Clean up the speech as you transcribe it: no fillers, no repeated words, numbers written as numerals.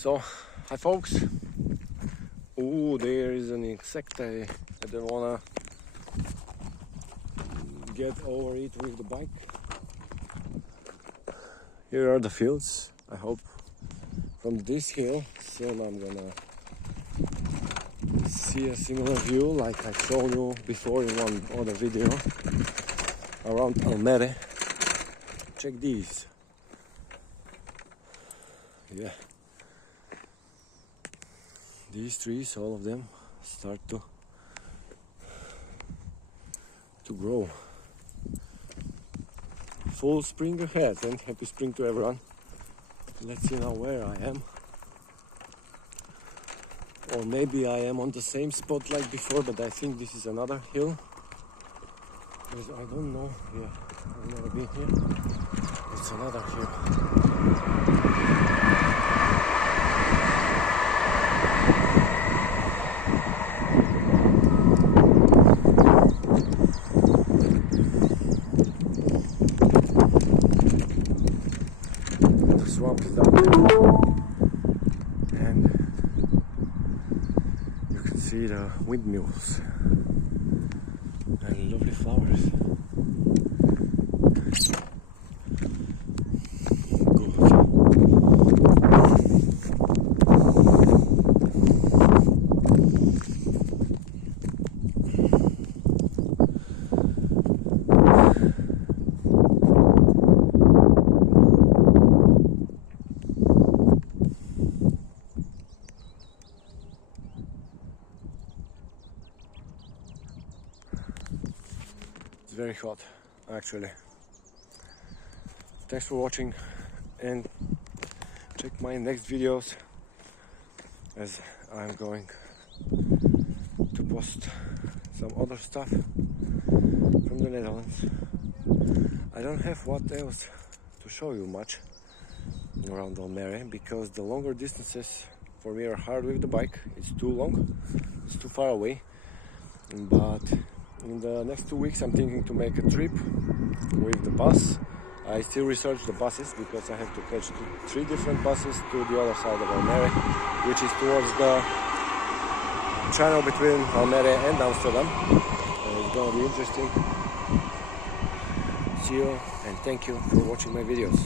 So, hi folks. Oh, there is an insect. I don't wanna get over it with the bike. Here are the fields. I hope from this hill soon I'm gonna see a similar view like I showed you before in one other video around Almere. Check these. Yeah. These trees, all of them, start to grow. Full spring ahead, and happy spring to everyone. Let's see now where I am. Or maybe I am on the same spot like before, but I think this is another hill. Because I don't know. Yeah, I've never been here. It's another hill. Swamp is down there, and you can see the windmills and lovely flowers. It's very hot, actually. Thanks for watching, and check my next videos, as I'm going to post some other stuff from the Netherlands. I don't have what else to show you much around Almere, because the longer distances for me are hard with the bike. It's too long, it's too far away. But in the next 2 weeks I'm thinking to make a trip with the bus. I still research the buses because I have to catch 3 different buses to the other side of Almere, which is towards the channel between Almere and Amsterdam. It's gonna be interesting. See you, and thank you for watching my videos.